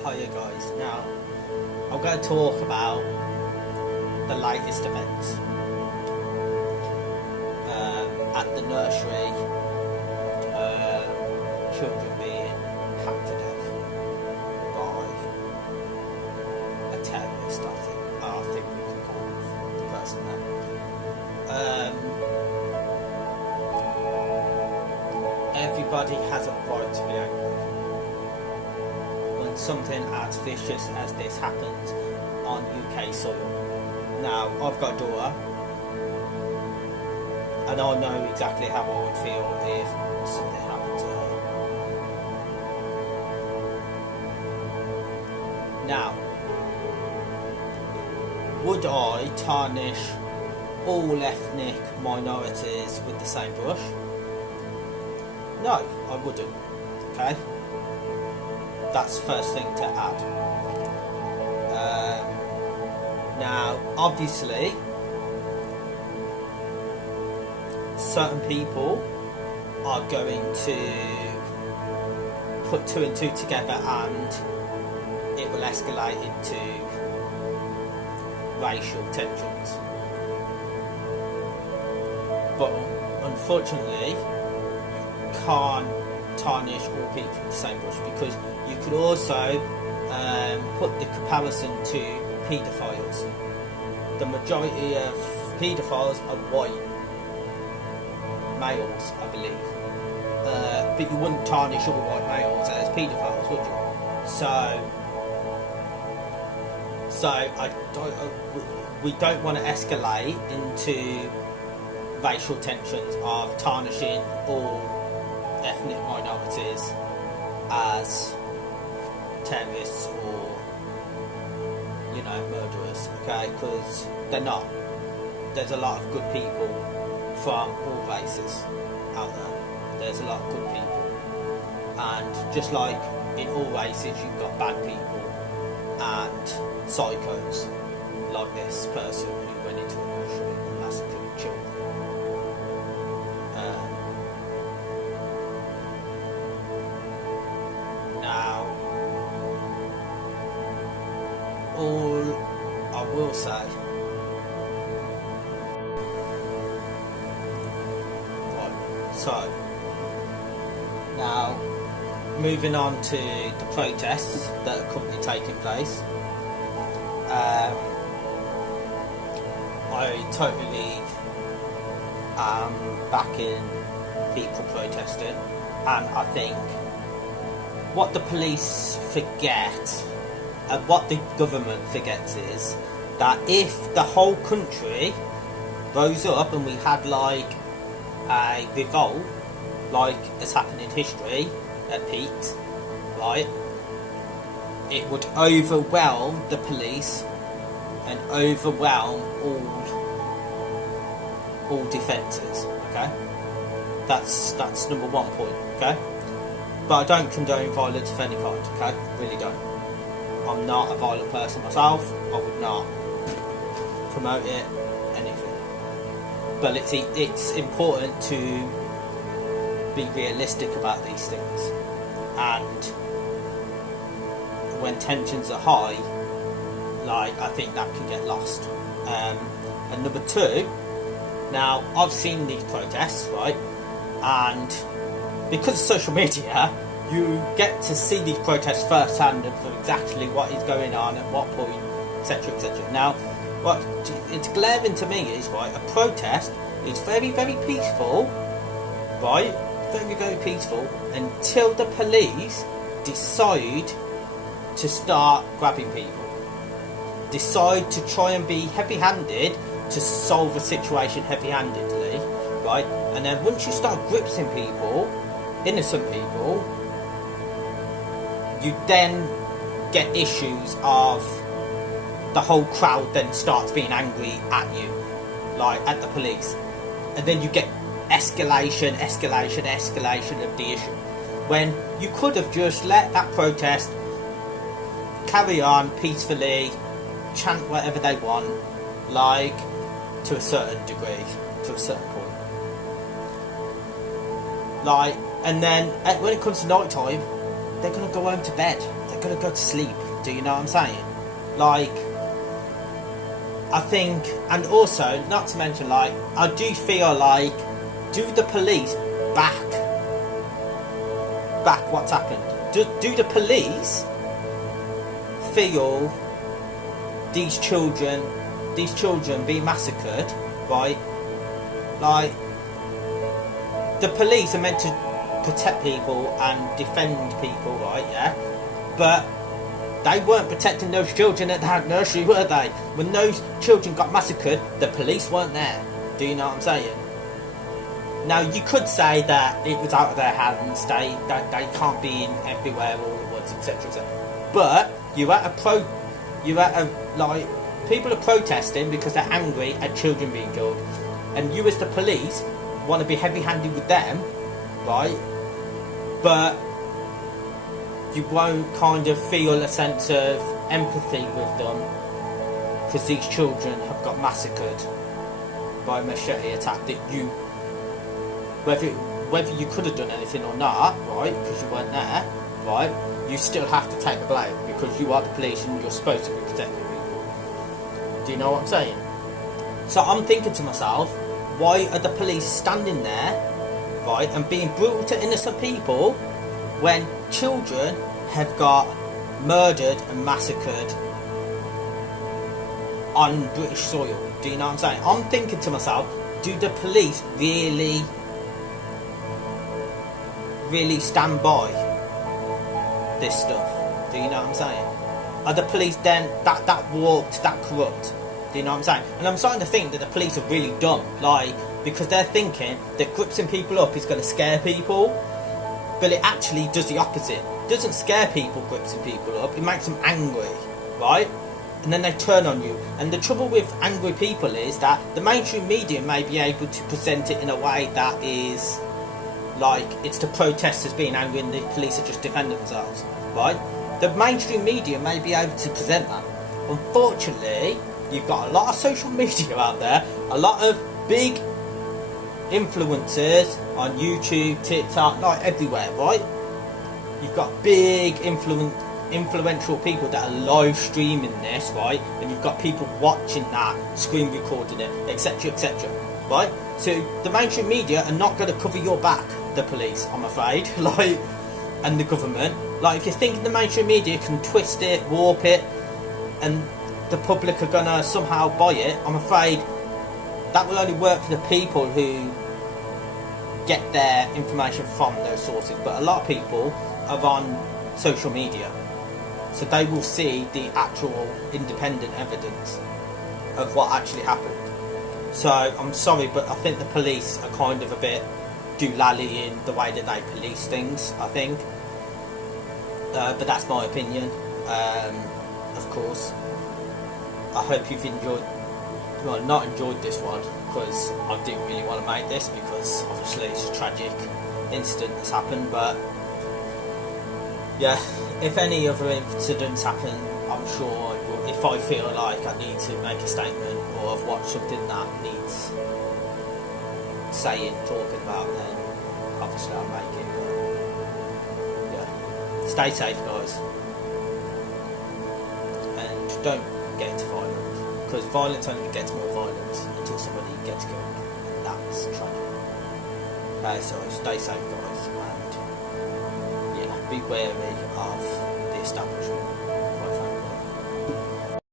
Hiya guys, now I'm going to talk about the latest events at the nursery, children being hacked to death by a terrorist, I think we can call the person that. Everybody has a right to be angry when something as vicious as this happens on UK soil. Now, I've got a daughter, and I know exactly how I would feel if something happened to her. Now, would I tarnish all ethnic minorities with the same brush? No, I wouldn't, okay? That's the first thing to add. Now, obviously, certain people are going to put two and two together and it will escalate into racial tensions. But unfortunately, can't tarnish all people with the same brush, because you could also put the comparison to paedophiles. The majority of paedophiles are white males, I believe, but you wouldn't tarnish all white males as paedophiles, would you? We don't want to escalate into racial tensions of tarnishing all ethnic minorities as terrorists or, murderers, okay? Because they're not. There's a lot of good people from all races out there. There's a lot of good people, and just like in all races, you've got bad people and psychos, like this person who went into a nursery and massacred children. Now, all I will say, so now moving on to the protests that are currently taking place. I totally am backing people protesting, and I think what the police forget and what the government forgets is that if the whole country rose up and we had like a revolt, like has happened in history at peaks, right, it would overwhelm the police and overwhelm all defences, okay? That's number 1 point, okay? But I don't condone violence of any kind, okay? Really don't. I'm not a violent person myself. I would not promote it, anything. But it's important to be realistic about these things. And when tensions are high, I think that can get lost. And number 2, now I've seen these protests, right? And because of social media, you get to see these protests firsthand and for exactly what is going on at what point, etc, etc. Now, what it's glaring to me is, right, a protest is very, very peaceful, right? Very, very peaceful until the police decide to start grabbing people. Decide to try and be heavy-handed to solve a situation heavy-handedly, right? And then once you start gripping people, innocent people, you then get issues of the whole crowd then starts being angry at you, like at the police, and then you get escalation of the issue, when you could have just let that protest carry on peacefully, chant whatever they want, like, to a certain degree, to a certain point. Like, and then when it comes to night time, they're gonna go home to bed. They're gonna go to sleep. Do you know what I'm saying? Like, I think, and also, not to mention, like, I do feel like, do the police back what's happened? Do the police feel these children being massacred, right? Like, the police are meant to protect people and defend people, right? Yeah, but they weren't protecting those children at that nursery, were they? When those children got massacred, the police weren't there. Do you know what I'm saying? Now, you could say that it was out of their hands. They can't be in everywhere all at once, etc., etc. But like, people are protesting because they're angry at children being killed, and you as the police want to be heavy-handed with them, right? But you won't kind of feel a sense of empathy with them because these children have got massacred by a machete attack that you, whether you could have done anything or not, right, because you weren't there, right, you still have to take the blame because you are the police and you're supposed to be protecting people. Do you know what I'm saying? So I'm thinking to myself, why are the police standing there, right, and being brutal to innocent people when children have got murdered and massacred on British soil? Do you know what I'm saying? I'm thinking to myself, do the police really stand by this stuff? Do you know what I'm saying? Are the police then that warped, that corrupt? Do you know what I'm saying? And I'm starting to think that the police are really dumb, like, because they're thinking that gripping people up is going to scare people, but it actually does the opposite. It doesn't scare people, gripping people up. It makes them angry, right? And then they turn on you. And the trouble with angry people is that the mainstream media may be able to present it in a way that is like it's the protesters being angry and the police are just defending themselves, right? The mainstream media may be able to present that. Unfortunately, you've got a lot of social media out there, a lot of big influencers on YouTube, TikTok, like everywhere, right? You've got big influential people that are live streaming this, right? And you've got people watching that, screen recording it, etc., etc., right? So the mainstream media are not going to cover your back, the police, I'm afraid, like, and the government. Like, if you think the mainstream media can twist it, warp it, and the public are going to somehow buy it, I'm afraid that will only work for the people who get their information from those sources. But a lot of people are on social media, so they will see the actual independent evidence of what actually happened. So I'm sorry, but I think the police are kind of a bit doolally in the way that they police things, I think. But that's my opinion, of course. I hope you've not enjoyed this one, because I didn't really want to make this, because obviously it's a tragic incident that's happened. But yeah, if any other incidents happen, I'm sure if I feel like I need to make a statement or I've watched something that needs saying, talking about, then obviously I'll make it. But yeah, stay safe, guys, and don't get into violence, because violence only gets more violence until somebody gets killed, and that's tragic. So stay safe, guys, and yeah, be wary of